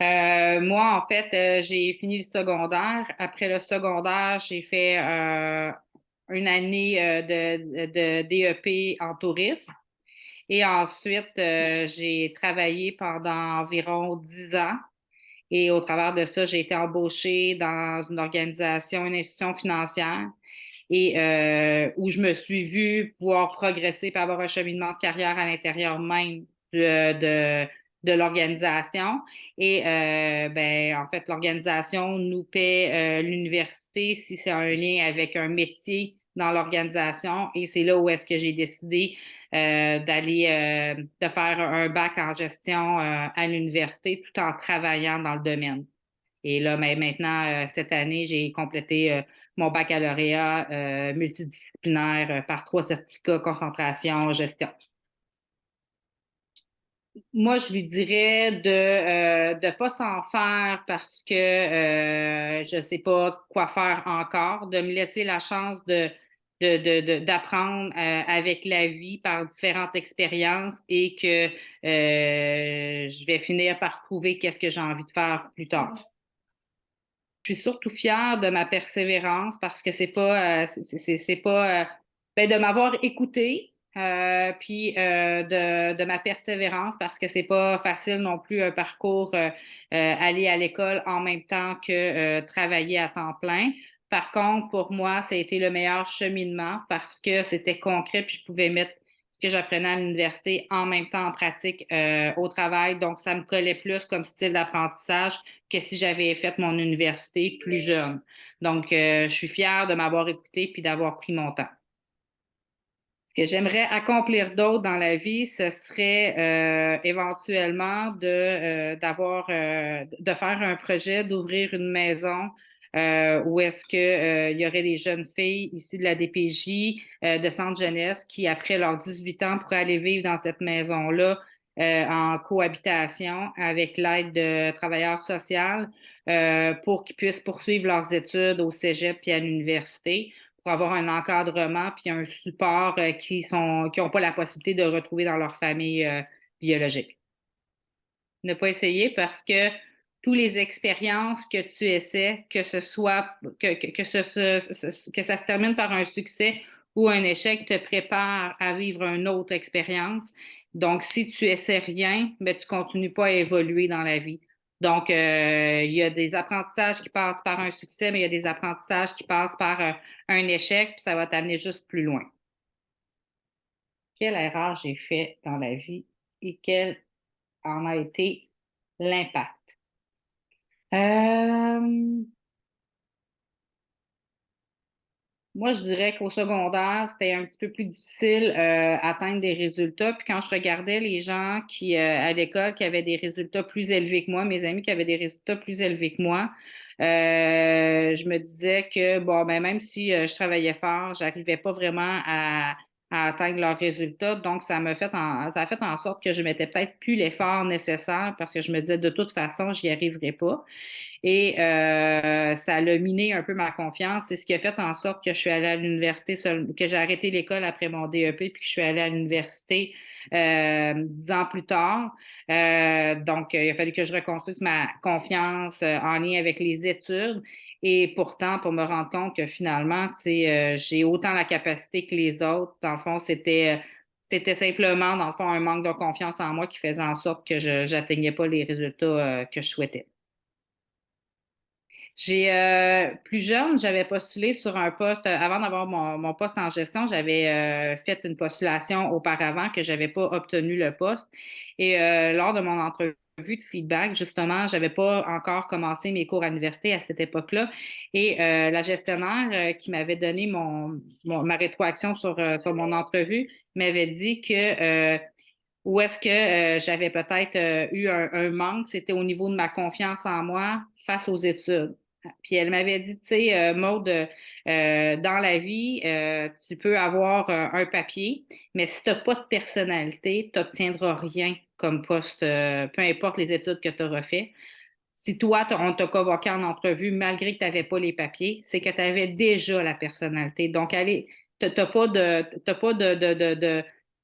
Moi, en fait, j'ai fini le secondaire. Après le secondaire, j'ai fait une année de DEP en tourisme. Et ensuite, j'ai travaillé pendant environ 10 ans. Et au travers de ça, j'ai été embauchée dans une organisation, une institution financière et où je me suis vue pouvoir progresser et avoir un cheminement de carrière à l'intérieur même de l'organisation. Et ben, en fait, l'organisation nous paie l'université si c'est un lien avec un métier dans l'organisation. Et c'est là où est-ce que j'ai décidé de faire un bac en gestion à l'université tout en travaillant dans le domaine. Et là, mais maintenant, cette année, j'ai complété mon baccalauréat multidisciplinaire par 3 certificats, concentration, gestion. Moi, je lui dirais de pas s'en faire parce que je sais pas quoi faire encore, de me laisser la chance d'apprendre avec la vie par différentes expériences et que je vais finir par trouver qu'est-ce que j'ai envie de faire plus tard. Je suis surtout fière de ma persévérance parce que c'est pas ben, de m'avoir écouté puis de ma persévérance parce que c'est pas facile non plus un parcours aller à l'école en même temps que travailler à temps plein. Par contre, pour moi, ça a été le meilleur cheminement parce que c'était concret puis je pouvais mettre ce que j'apprenais à l'université en même temps en pratique au travail. Donc, ça me collait plus comme style d'apprentissage que si j'avais fait mon université plus jeune. Donc, je suis fière de m'avoir écoutée puis d'avoir pris mon temps. Ce que j'aimerais accomplir d'autre dans la vie, ce serait éventuellement de faire un projet, d'ouvrir une maison où est-ce que il y aurait des jeunes filles issues de la DPJ, de centre jeunesse, qui après leurs 18 ans pourraient aller vivre dans cette maison-là en cohabitation avec l'aide de travailleurs sociaux pour qu'ils puissent poursuivre leurs études au cégep puis à l'université pour avoir un encadrement puis un support qui ont pas la possibilité de retrouver dans leur famille biologique. Ne pas essayer parce que toutes les expériences que tu essaies, que ce soit que ça se termine par un succès ou un échec, te prépare à vivre une autre expérience. Donc, si tu essaies rien, ben, tu continues pas à évoluer dans la vie. Donc, il y a des apprentissages qui passent par un succès, mais il y a des apprentissages qui passent par un échec, puis ça va t'amener juste plus loin. Quelle erreur j'ai fait dans la vie et quel en a été l'impact? Euh, Moi, je dirais qu'au secondaire, c'était un petit peu plus difficile atteindre des résultats. Puis quand je regardais les gens qui, à l'école, qui avaient des résultats plus élevés que moi, mes amis qui avaient des résultats plus élevés que moi, je me disais que, bon, ben, même si je travaillais fort, j'arrivais pas vraiment à atteindre leurs résultats. Donc, ça a fait en sorte que je mettais peut-être plus l'effort nécessaire parce que je me disais, de toute façon, j'y arriverai pas. Et ça l'a miné un peu ma confiance. C'est ce qui a fait en sorte que je suis allée à l'université, que j'ai arrêté l'école après mon DEP, puis que je suis allée à l'université 10 ans plus tard. Donc, il a fallu que je reconstruise ma confiance en lien avec les études. Et pourtant, pour me rendre compte que finalement, tu sais, j'ai autant la capacité que les autres. Dans le fond, c'était simplement, dans le fond, un manque de confiance en moi qui faisait en sorte que je n'atteignais pas les résultats que je souhaitais. J'ai plus jeune, j'avais postulé sur un poste avant d'avoir mon poste en gestion, j'avais fait une postulation auparavant que j'avais pas obtenu le poste. Et lors de mon entrevue de feedback, justement, j'avais pas encore commencé mes cours à l'université à cette époque-là. Et la gestionnaire qui m'avait donné ma rétroaction sur mon entrevue m'avait dit que où est-ce que j'avais peut-être eu un manque, c'était au niveau de ma confiance en moi face aux études. Puis elle m'avait dit, tu sais, Maude, dans la vie, tu peux avoir un papier, mais si tu n'as pas de personnalité, tu n'obtiendras rien comme poste, peu importe les études que tu auras fait. Si toi, on t'a convoqué en entrevue, malgré que tu n'avais pas les papiers, c'est que tu avais déjà la personnalité. Donc, allez, t'as pas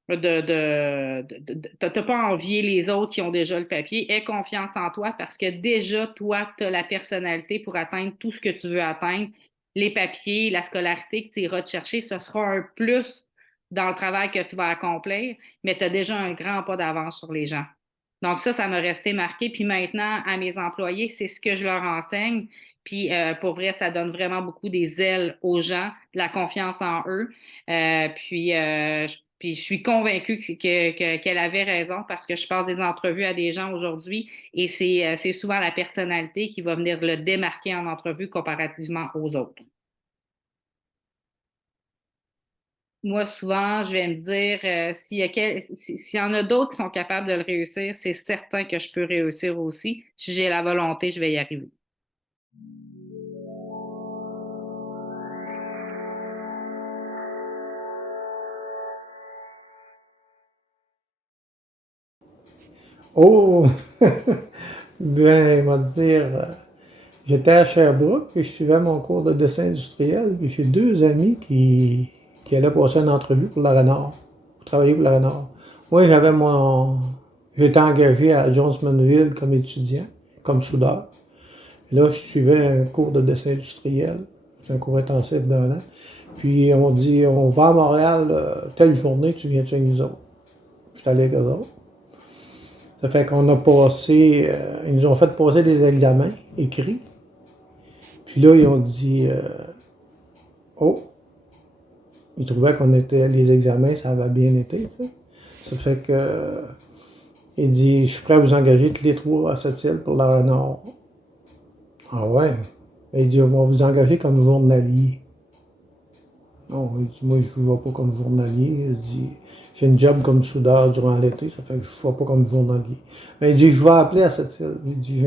T'as pas à envier les autres qui ont déjà le papier. Aie confiance en toi parce que déjà, toi, tu as la personnalité pour atteindre tout ce que tu veux atteindre. Les papiers, la scolarité que tu iras te chercher, ce sera un plus dans le travail que tu vas accomplir, mais tu as déjà un grand pas d'avance sur les gens. Donc ça m'a resté marqué. Puis maintenant, à mes employés, c'est ce que je leur enseigne. Puis pour vrai, ça donne vraiment beaucoup des ailes aux gens, de la confiance en eux. Puis je suis convaincue qu'elle avait raison parce que je passe des entrevues à des gens aujourd'hui et c'est souvent la personnalité qui va venir le démarquer en entrevue comparativement aux autres. Moi, souvent, je vais me dire, s'il y en a d'autres qui sont capables de le réussir, c'est certain que je peux réussir aussi. Si j'ai la volonté, je vais y arriver. Oh! Ben, on va dire, j'étais à Sherbrooke, puis je suivais mon cours de dessin industriel, puis j'ai deux amis qui allaient passer une entrevue pour la Renard, pour travailler pour la Renard. Moi, j'étais engagé à Jonesmanville comme étudiant, comme soudeur. Là, je suivais un cours de dessin industriel. C'est un cours intensif d'un an. Puis on dit, on va à Montréal telle journée, tu viens avec nous autres. J'étais allé avec eux autres. Ça fait qu'on a passé, ils nous ont fait passer des examens écrits. Puis là, ils ont dit, oh, ils trouvaient qu'on était, les examens, ça avait bien été, tu sais. Ça fait que, il dit, je suis prêt à vous engager tous les trois à cette île pour la Nord. Ah ouais. Il dit, on va vous engager comme journalier. Non, il dit, moi, je ne vais pas comme journalier. Il dit, j'ai une job comme soudeur durant l'été, ça fait que je ne vais pas comme journalier. Mais il dit, je vais appeler à cette île. Il dit,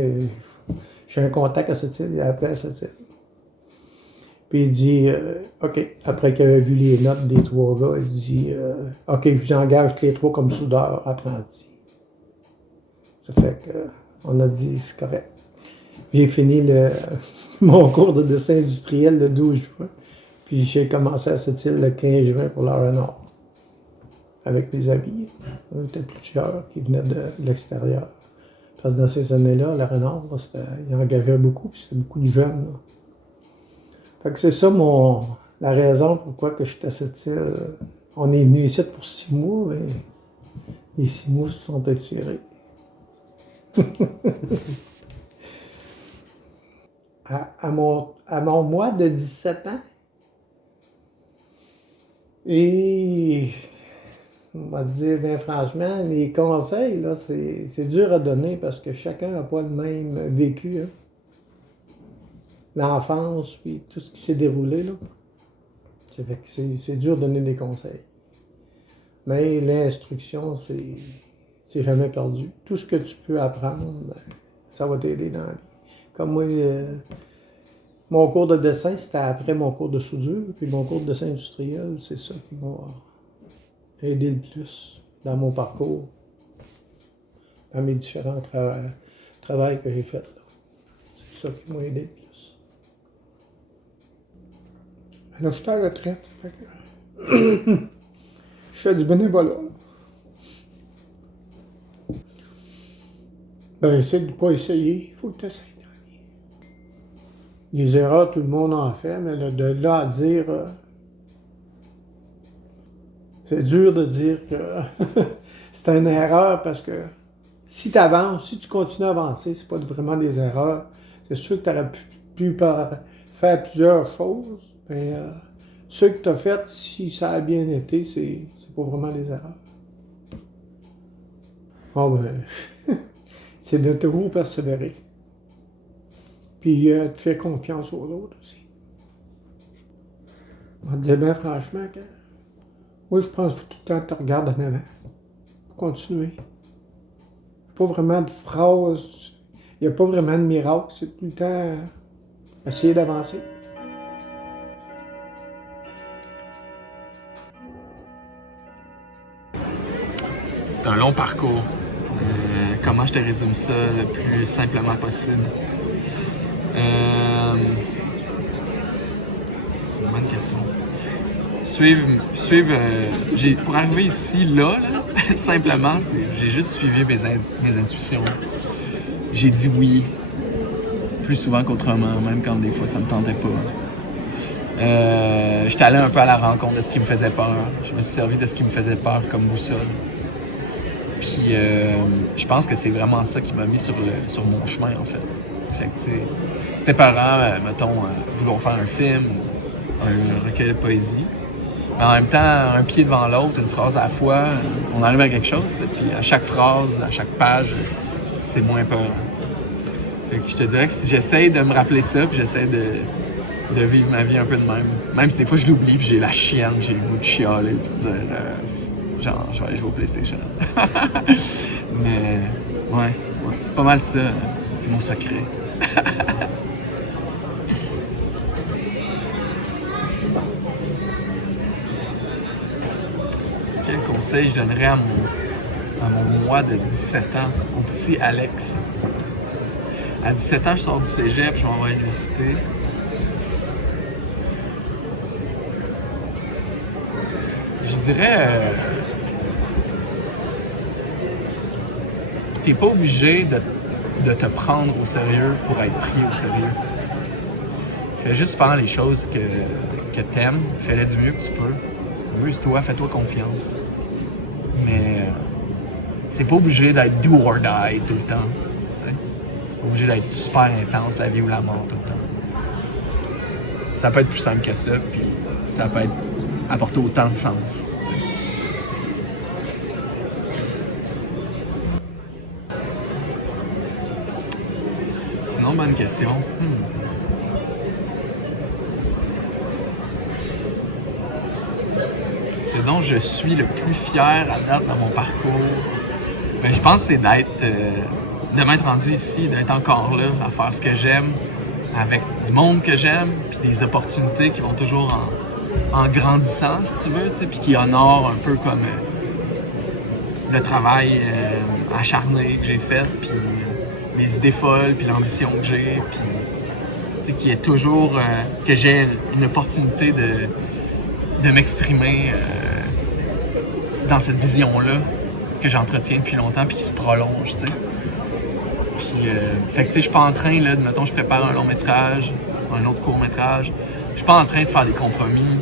j'ai un contact à cette île, il a appelé à cette île. Puis il dit, OK, après qu'il avait vu les notes des trois gars, il dit, OK, je vous engage tous les trois comme soudeur apprenti. Ça fait que, on a dit, c'est correct. J'ai fini mon cours de dessin industriel le 12 juin. Puis j'ai commencé à cette île le 15 juin pour la Renard. Avec mes amis. On était plusieurs qui venaient de l'extérieur. Parce que dans ces années-là, la Renard, il engageait beaucoup, puis c'était beaucoup de jeunes. Là. Fait que c'est ça la raison pourquoi que j'étais à cette île. On est venu ici pour 6 mois, mais les 6 mois se sont étirés. À mon mois de 17 ans, et on va te dire, bien franchement, les conseils, là, c'est dur à donner parce que chacun n'a pas le même vécu. Hein. L'enfance, puis tout ce qui s'est déroulé, là. C'est dur de donner des conseils. Mais l'instruction, c'est jamais perdu. Tout ce que tu peux apprendre, ben, ça va t'aider dans la vie. Comme moi, mon cours de dessin, c'était après mon cours de soudure, puis mon cours de dessin industriel, c'est ça qui m'a aidé le plus dans mon parcours, dans mes différents travails que j'ai faits. C'est ça qui m'a aidé le plus. Là, je suis en retraite. Je fais du bénévolat. Ben, essaye de ne pas essayer. Il faut que tu essayes. Les erreurs, tout le monde en fait, mais de là à dire. C'est dur de dire que c'est une erreur parce que si tu avances, si tu continues à avancer, c'est pas vraiment des erreurs. C'est sûr que tu aurais pu faire plusieurs choses, mais ce que tu as fait, si ça a bien été, c'est pas vraiment des erreurs. Bon, ben, c'est de toujours persévérer. Puis de faire confiance aux autres aussi. On va te dire bien franchement que moi, je pense que tout le temps, tu regardes en avant. Continuer. Pas vraiment de phrases. Il n'y a pas vraiment de miracle. C'est tout le temps essayer d'avancer. C'est un long parcours. Comment je te résume ça le plus simplement possible? C'est une bonne question. pour arriver ici, là simplement, j'ai juste suivi mes intuitions. J'ai dit oui plus souvent qu'autrement, même quand des fois ça me tentait pas. J'étais allé un peu à la rencontre de ce qui me faisait peur. Je me suis servi de ce qui me faisait peur comme boussole. Puis je pense que c'est vraiment ça qui m'a mis sur mon chemin, en fait. Fait que, tu sais, c'était peurant, mettons, vouloir faire un film, un recueil de poésie. Mais en même temps, un pied devant l'autre, une phrase à la fois, on arrive à quelque chose. Puis à chaque phrase, à chaque page, c'est moins peurant. T'sais. Fait que je te dirais que si j'essaie de me rappeler ça, puis j'essaie de vivre ma vie un peu de même. Même si des fois je l'oublie, puis j'ai la chienne, j'ai le goût de chialer, puis de dire genre, je vais aller jouer au PlayStation. Mais ouais, c'est pas mal ça. C'est mon secret. Quel conseil je donnerais à mon moi de 17 ans, au petit Alex? À 17 ans, je sors du cégep, je m'en vais à l'université. Je dirais, t'es pas obligé de te prendre au sérieux pour être pris au sérieux. Fais juste faire les choses que t'aimes, fais-les du mieux que tu peux. Amuse-toi, fais-toi confiance. Mais c'est pas obligé d'être do or die tout le temps. T'sais? C'est pas obligé d'être super intense, la vie ou la mort tout le temps. Ça peut être plus simple que ça, puis ça peut apporter autant de sens. T'sais. Sinon, bonne question. Ce dont je suis le plus fier à date dans mon parcours, ben, je pense que c'est de m'être rendu ici, d'être encore là, à faire ce que j'aime, avec du monde que j'aime, puis des opportunités qui vont toujours en grandissant, si tu veux, puis qui honorent un peu comme le travail acharné que j'ai fait, puis les idées folles, puis l'ambition que j'ai, puis qui est toujours que j'ai une opportunité de m'exprimer dans cette vision-là que j'entretiens depuis longtemps puis qui se prolonge, tu sais. Puis, fait que tu sais, je suis pas en train, là, mettons, je prépare un long métrage, un autre court métrage, je suis pas en train de faire des compromis,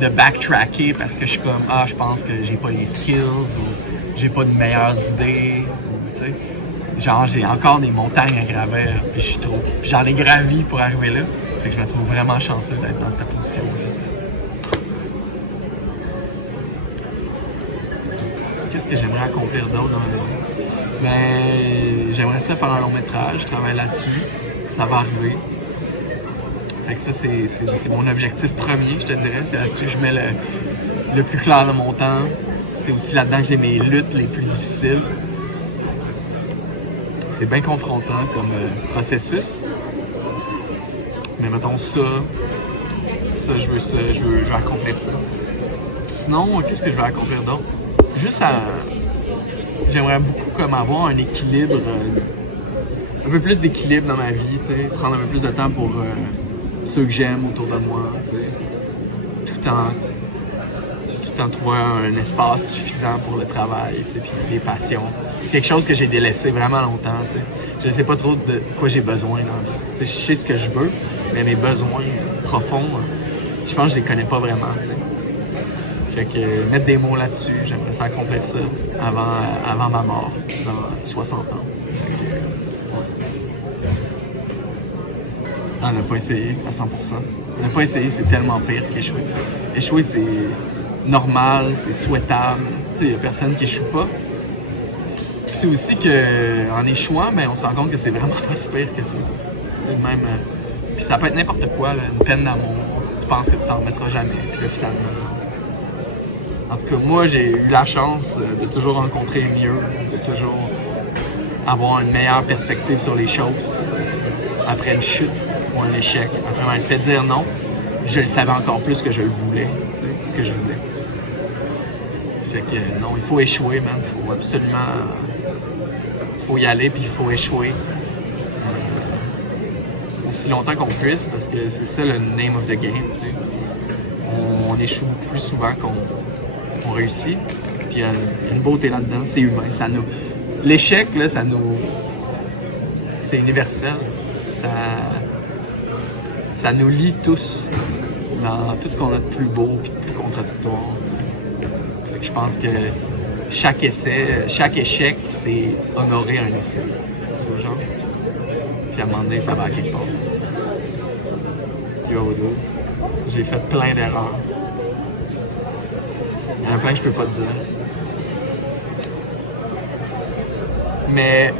de backtracker parce que je suis comme, je pense que j'ai pas les skills ou j'ai pas de meilleures idées, ou, tu sais. Genre, j'ai encore des montagnes à gravir, puis j'en ai gravi pour arriver là. Fait que je me trouve vraiment chanceux d'être dans cette position-là, tu sais. Qu'est-ce que j'aimerais accomplir d'autre dans la vie? Ben, j'aimerais ça faire un long métrage, je travaille là-dessus, ça va arriver. Fait que ça, c'est mon objectif premier, je te dirais. C'est là-dessus que je mets le plus clair de mon temps. C'est aussi là-dedans que j'ai mes luttes les plus difficiles. C'est bien confrontant comme processus. Mais mettons je veux accomplir ça. Puis sinon, qu'est-ce que je veux accomplir d'autre? J'aimerais beaucoup comme avoir un équilibre, un peu plus d'équilibre dans ma vie, tu sais, prendre un peu plus de temps pour ceux que j'aime autour de moi, tu sais, tout en trouvant un espace suffisant pour le travail, tu sais, puis les passions. C'est quelque chose que j'ai délaissé vraiment longtemps, tu sais. Je ne sais pas trop de quoi j'ai besoin dans la vie. Tu sais, je sais ce que je veux, mais mes besoins profonds, je pense que je les connais pas vraiment, tu sais. Fait que mettre des mots là-dessus, j'aimerais ça accomplir ça avant ma mort, dans 60 ans. Fait que, ouais. Ne pas essayer à 100%. Ne pas essayer, c'est tellement pire qu'échouer. Échouer, c'est normal, c'est souhaitable. Tu sais, il n'y a personne qui échoue pas. Puis c'est aussi qu'en échouant, ben, on se rend compte que c'est vraiment pas si pire que ça. Tu sais, même... puis ça peut être n'importe quoi, là, une peine d'amour. Tu penses que tu t'en remettras jamais, puis là, finalement... En tout cas, moi, j'ai eu la chance de toujours rencontrer mieux, de toujours avoir une meilleure perspective sur les choses. Après une chute ou un échec, après le fait de dire non, je le savais encore plus que je le voulais, tu sais, ce que je voulais. Fait que non, il faut échouer, man. Il faut absolument... Il faut y aller, puis il faut échouer. Aussi longtemps qu'on puisse, parce que c'est ça le name of the game, tu sais. on échoue plus souvent qu'on réussit. Puis il y a une beauté là-dedans, c'est humain. L'échec, là, c'est universel. Ça nous lie tous dans tout ce qu'on a de plus beau et de plus contradictoire. Fait que je pense que chaque échec, c'est honorer un essai. Tu vois, genre? Puis à un moment donné, ça va à quelque part. Tu vois, au dos. J'ai fait plein d'erreurs. Il y en a plein que je peux pas te dire. Mais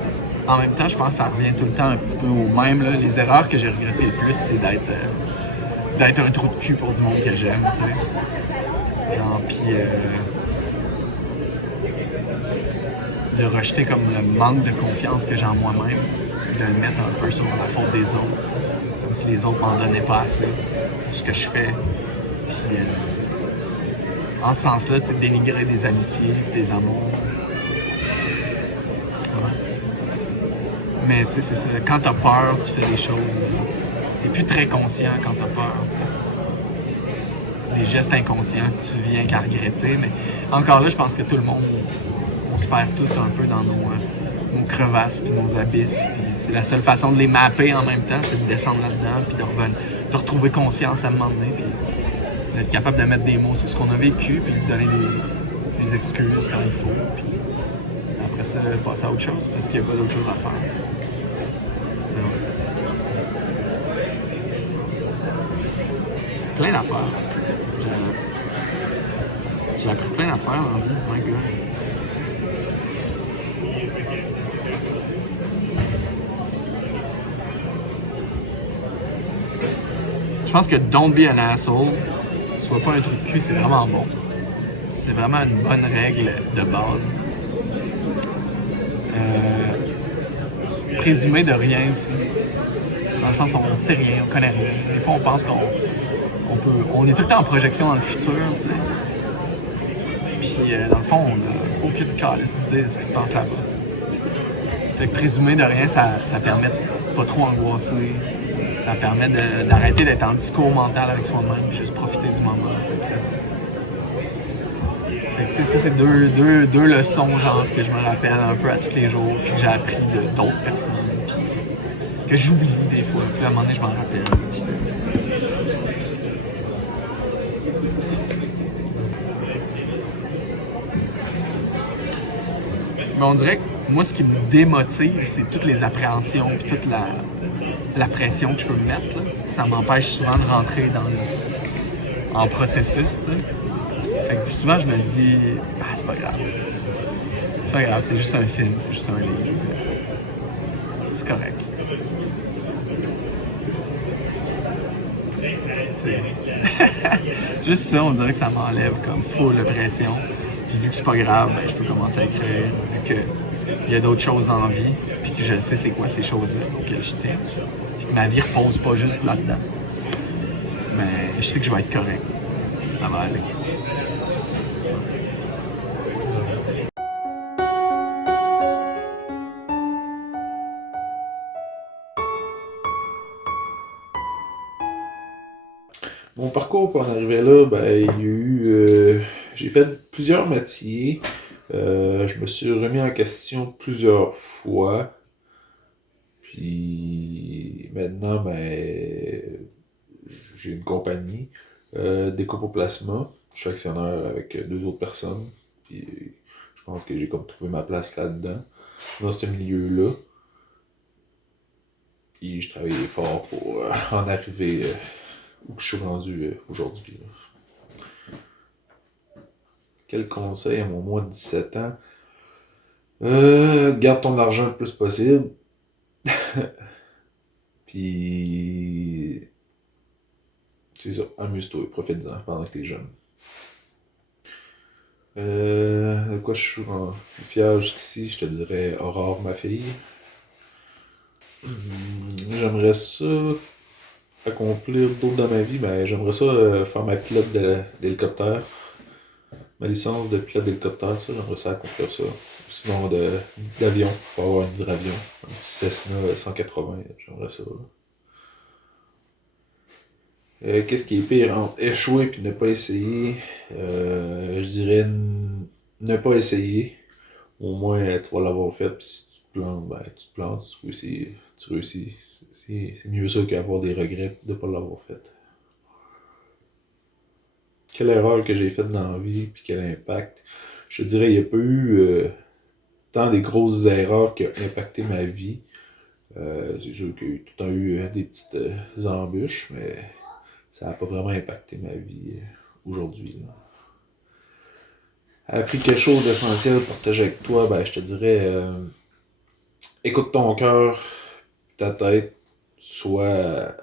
en même temps, je pense que ça revient tout le temps un petit peu au même. Là. Les erreurs que j'ai regrettées le plus, c'est d'être un trou de cul pour du monde que j'aime, tu sais. Genre, pis de rejeter comme le manque de confiance que j'ai en moi-même, de le mettre un peu sur la faute des autres, comme si les autres m'en donnaient pas assez pour ce que je fais. Puis en ce sens-là, tu sais, dénigrer des amitiés, des amours. Mais tu sais, c'est ça. Quand t'as peur, tu fais des choses. T'es plus très conscient quand t'as peur, tu sais. C'est des gestes inconscients que tu viens qu'à regretter. Mais encore là, je pense que tout le monde, on se perd tout un peu dans nos crevasses puis nos abysses. Puis c'est la seule façon de les mapper en même temps, c'est de descendre là-dedans puis de retrouver conscience à un moment donné. Puis d'être capable de mettre des mots sur ce qu'on a vécu puis de donner des excuses quand il faut. Puis après ça, passer à autre chose, parce qu'il n'y a pas d'autre chose à faire, tu sais. Plein d'affaires. J'ai appris plein d'affaires dans la vie, my God. Je pense que don't be an asshole, sois pas un trou de cul, c'est vraiment bon. C'est vraiment une bonne règle de base. Présumer de rien aussi. Dans le sens où on sait rien, on connaît rien. Des fois, on pense on est tout le temps en projection dans le futur, tu sais. Puis, dans le fond, on n'a aucune calice d'idée de ce qui se passe là-bas. T'sais. Fait que présumer de rien, ça permet de pas trop angoisser. Ça permet d'arrêter d'être en discours mental avec soi-même puis juste profiter du moment, tu sais, présent. Fait que, tu sais, ça, c'est deux leçons, genre, que je me rappelle un peu à tous les jours, puis que j'ai appris d'autres personnes, puis que j'oublie des fois, puis à un moment donné, je m'en rappelle. Puis... Mais on dirait que moi, ce qui me démotive, c'est toutes les appréhensions, puis toute la pression que je peux me mettre. Là. Ça m'empêche souvent de rentrer en processus, tu sais. Fait que souvent, je me dis, c'est pas grave. C'est pas grave, c'est juste un film, c'est juste un livre. C'est correct. T'sais. Juste ça, on dirait que ça m'enlève comme full de pression. Puis vu que c'est pas grave, ben, je peux commencer à écrire. Vu qu'il y a d'autres choses dans la vie, puis que je sais c'est quoi ces choses-là auxquelles je tiens. Puis que ma vie repose pas juste là-dedans. Mais je sais que je vais être correct. Ça va aller. Mon parcours pour en arriver là, ben, il y a eu. J'ai fait plusieurs métiers. Je me suis remis en question plusieurs fois. Puis maintenant, ben, j'ai une compagnie, Découpe au Plasma. Je suis actionnaire avec deux autres personnes. Puis je pense que j'ai comme trouvé ma place là-dedans, dans ce milieu-là. Puis je travaillais fort pour en arriver où je suis rendu aujourd'hui. Quel conseil à mon moi de 17 ans? Garde ton argent le plus possible. Puis, c'est ça, amuse-toi, profite-en pendant que t'es jeune. De quoi je suis fier jusqu'ici, je te dirais Aurore, ma fille. J'aimerais ça accomplir d'autres dans ma vie, ben j'aimerais ça faire ma pilote d'hélicoptère. Ma licence de pilote d'hélicoptère, ça, j'aimerais ça accomplir ça. Sinon d'avion, pour avoir un hydravion, un petit Cessna 180, j'aimerais ça. Qu'est-ce qui est pire entre échouer et ne pas essayer? Je dirais ne pas essayer. Au moins, tu vas l'avoir fait. Puis si tu te plantes, ben tu te plantes. Si tu réussis, tu réussis. C'est mieux ça qu'avoir des regrets de ne pas l'avoir fait. Quelle erreur que j'ai faite dans la vie, puis quel impact? Je te dirais, il n'y a pas eu tant des grosses erreurs qui ont impacté ma vie. C'est sûr qu'il y a tout le temps eu des petites embûches, mais ça n'a pas vraiment impacté ma vie aujourd'hui. Là. Appris quelque chose d'essentiel à partager avec toi, ben je te dirais écoute ton cœur, ta tête, sois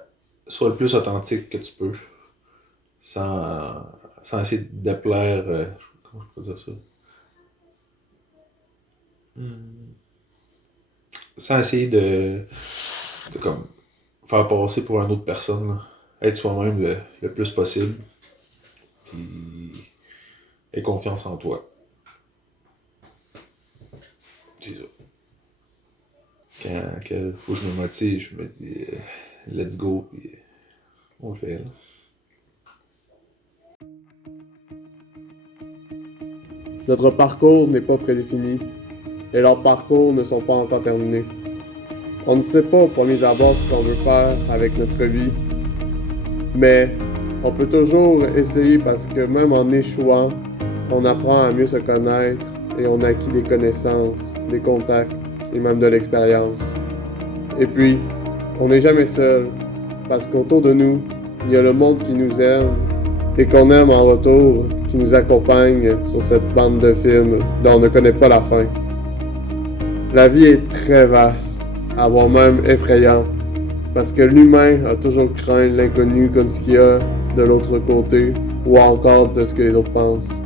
le plus authentique que tu peux, sans essayer de déplaire. Comment je peux dire ça? Sans essayer de comme faire passer pour une autre personne. Là. Être soi-même le plus possible. Puis aie confiance en toi. C'est ça. Quand il faut que je me motive, je me dis let's go, puis on le fait. Là. Notre parcours n'est pas prédéfini, et leurs parcours ne sont pas encore terminés. On ne sait pas au premier abord ce qu'on veut faire avec notre vie, mais on peut toujours essayer parce que même en échouant, on apprend à mieux se connaître et on acquit des connaissances, des contacts et même de l'expérience. Et puis, on n'est jamais seul, parce qu'autour de nous, il y a le monde qui nous aime et qu'on aime en retour, qui nous accompagne sur cette bande de films dont on ne connaît pas la fin. La vie est très vaste, voire même effrayante, parce que l'humain a toujours craint l'inconnu comme ce qu'il y a de l'autre côté, ou encore de ce que les autres pensent.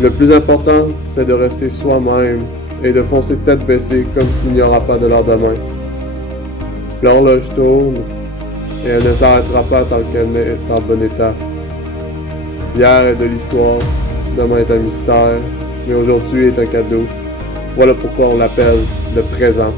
Le plus important, c'est de rester soi-même et de foncer tête baissée comme s'il n'y aura pas de lendemain. L'horloge tourne et elle ne s'arrêtera pas tant qu'elle est en bon état. Hier est de l'histoire, demain est un mystère, mais aujourd'hui est un cadeau. Voilà pourquoi on l'appelle le présent.